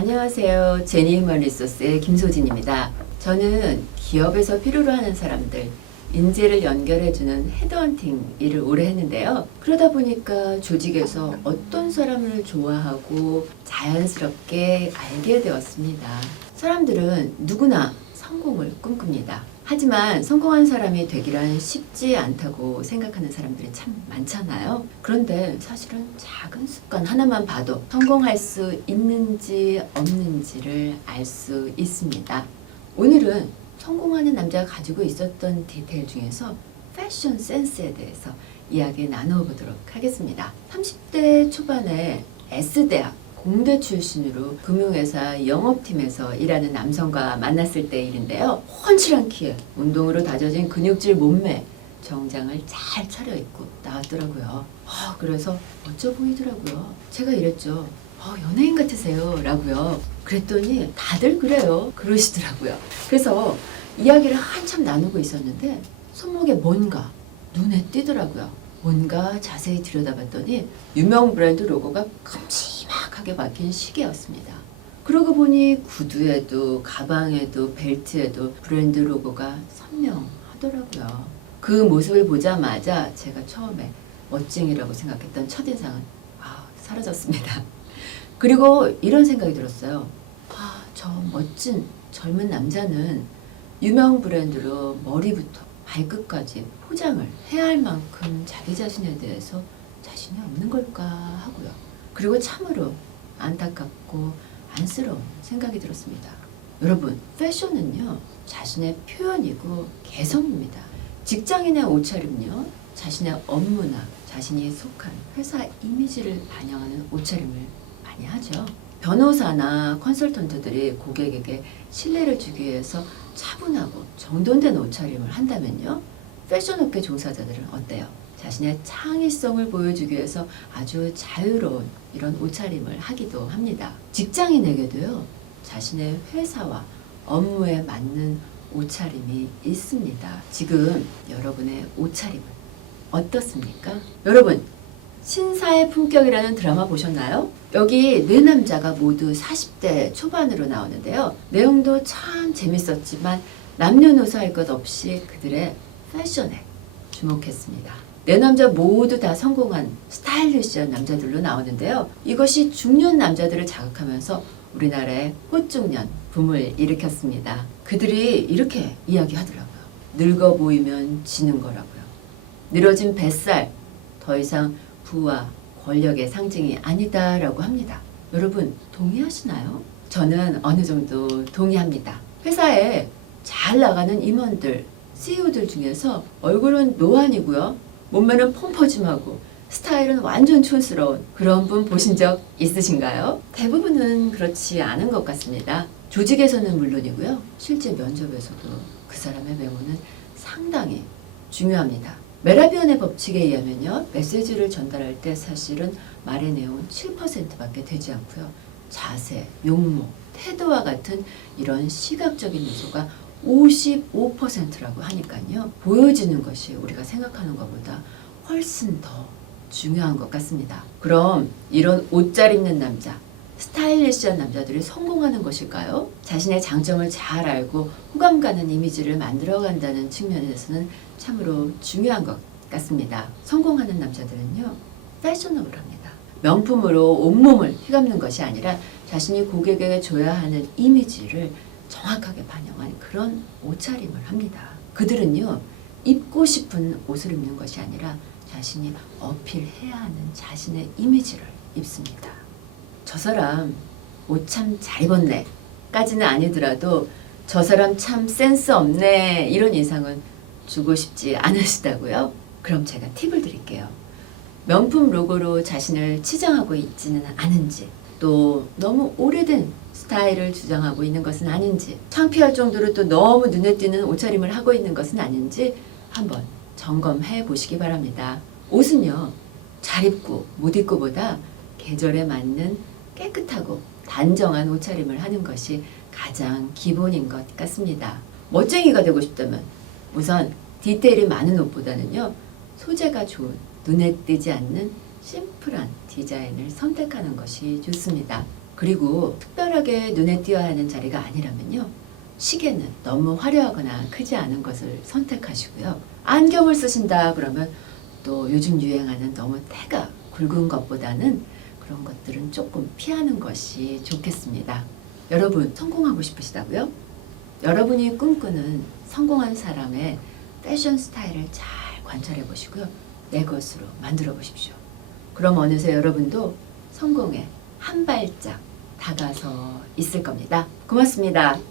안녕하세요. 제니휴먼 리소스의 김소진입니다. 저는 기업에서 필요로 하는 사람들, 인재를 연결해주는 헤드헌팅 일을 오래 했는데요. 그러다 보니까 조직에서 어떤 사람을 좋아하고 자연스럽게 알게 되었습니다. 사람들은 누구나 성공을 꿈꿉니다. 하지만 성공한 사람이 되기란 쉽지 않다고 생각하는 사람들이 참 많잖아요. 그런데 사실은 작은 습관 하나만 봐도 성공할 수 있는지 없는지를 알 수 있습니다. 오늘은 성공하는 남자가 가지고 있었던 디테일 중에서 패션 센스에 대해서 이야기 나눠보도록 하겠습니다. 30대 초반에 S대학 공대 출신으로 금융회사 영업팀에서 일하는 남성과 만났을 때 일인데요. 훤칠한 키에 운동으로 다져진 근육질 몸매, 정장을 잘 차려입고 나왔더라고요. 그래서 멋져 보이더라고요. 제가 이랬죠. 연예인 같으세요 라고요. 그랬더니 다들 그래요 그러시더라고요. 그래서 이야기를 한참 나누고 있었는데 손목에 뭔가 눈에 띄더라고요. 뭔가 자세히 들여다봤더니 유명 브랜드 로고가 큼지막하게 박힌 시계였습니다. 그러고 보니 구두에도 가방에도 벨트에도 브랜드 로고가 선명하더라고요. 그 모습을 보자마자 제가 처음에 멋쟁이라고 생각했던 첫인상은 사라졌습니다. 그리고 이런 생각이 들었어요. 저 멋진 젊은 남자는 유명 브랜드로 머리부터 발끝까지 포장을 해야 할 만큼 자기 자신에 대해서 자신이 없는 걸까 하고요. 그리고 참으로 안타깝고 안쓰러운 생각이 들었습니다. 여러분, 패션은요, 자신의 표현이고 개성입니다. 직장인의 옷차림은요, 자신의 업무나 자신이 속한 회사 이미지를 반영하는 옷차림을 많이 하죠. 변호사나 컨설턴트들이 고객에게 신뢰를 주기 위해서 차분하고 정돈된 옷차림을 한다면요, 패션업계 종사자들은 어때요? 자신의 창의성을 보여주기 위해서 아주 자유로운 이런 옷차림을 하기도 합니다. 직장인에게도요, 자신의 회사와 업무에 맞는 옷차림이 있습니다. 지금 여러분의 옷차림은 어떻습니까? 여러분, 신사의 품격이라는 드라마 보셨나요? 여기 네 남자가 모두 40대 초반으로 나오는데요. 내용도 참 재밌었지만 남녀노소 할 것 없이 그들의 패션에 주목했습니다. 네 남자 모두 다 성공한 스타일리시한 남자들로 나오는데요. 이것이 중년 남자들을 자극하면서 우리나라의 꽃중년 붐을 일으켰습니다. 그들이 이렇게 이야기하더라고요. 늙어 보이면 지는 거라고요. 늘어진 뱃살, 더 이상 부와 권력의 상징이 아니다라고 합니다. 여러분, 동의하시나요? 저는 어느 정도 동의합니다. 회사에 잘 나가는 임원들, CEO들 중에서 얼굴은 노안이고요. 몸매는 펑퍼짐하고 스타일은 완전 촌스러운 그런 분 보신 적 있으신가요? 대부분은 그렇지 않은 것 같습니다. 조직에서는 물론이고요. 실제 면접에서도 그 사람의 외모는 상당히 중요합니다. 메라비언의 법칙에 의하면요, 메시지를 전달할 때 사실은 말의 내용은 7%밖에 되지 않고요. 자세, 용모, 태도와 같은 이런 시각적인 요소가 55%라고 하니까요. 보여지는 것이 우리가 생각하는 것보다 훨씬 더 중요한 것 같습니다. 그럼 이런 옷 잘 입는 남자, 스타일리시한 남자들이 성공하는 것일까요? 자신의 장점을 잘 알고 호감 가는 이미지를 만들어간다는 측면에서는 참으로 중요한 것 같습니다. 성공하는 남자들은요, 패셔너블합니다. 명품으로 온몸을 휘감는 것이 아니라 자신이 고객에게 줘야 하는 이미지를 정확하게 반영한 그런 옷차림을 합니다. 그들은요, 입고 싶은 옷을 입는 것이 아니라 자신이 어필해야 하는 자신의 이미지를 입습니다. 저 사람 옷 참 잘 입었네 까지는 아니더라도 저 사람 참 센스 없네 이런 인상은 주고 싶지 않으시다고요? 그럼 제가 팁을 드릴게요. 명품 로고로 자신을 치장하고 있지는 않은지, 또 너무 오래된 스타일을 주장하고 있는 것은 아닌지, 창피할 정도로 또 너무 눈에 띄는 옷차림을 하고 있는 것은 아닌지 한번 점검해 보시기 바랍니다. 옷은요, 잘 입고 못 입고보다 계절에 맞는 깨끗하고 단정한 옷차림을 하는 것이 가장 기본인 것 같습니다. 멋쟁이가 되고 싶다면 우선 디테일이 많은 옷보다는요, 소재가 좋은, 눈에 띄지 않는 심플한 디자인을 선택하는 것이 좋습니다. 그리고 특별하게 눈에 띄어야 하는 자리가 아니라면요. 시계는 너무 화려하거나 크지 않은 것을 선택하시고요. 안경을 쓰신다 그러면 또 요즘 유행하는 너무 태가 굵은 것보다는 그런 것들은 조금 피하는 것이 좋겠습니다. 여러분 성공하고 싶으시다고요? 여러분이 꿈꾸는 성공한 사람의 패션 스타일을 잘 관찰해 보시고요. 내 것으로 만들어 보십시오. 그럼 어느새 여러분도 성공에 한 발짝 다가서 있을 겁니다. 고맙습니다.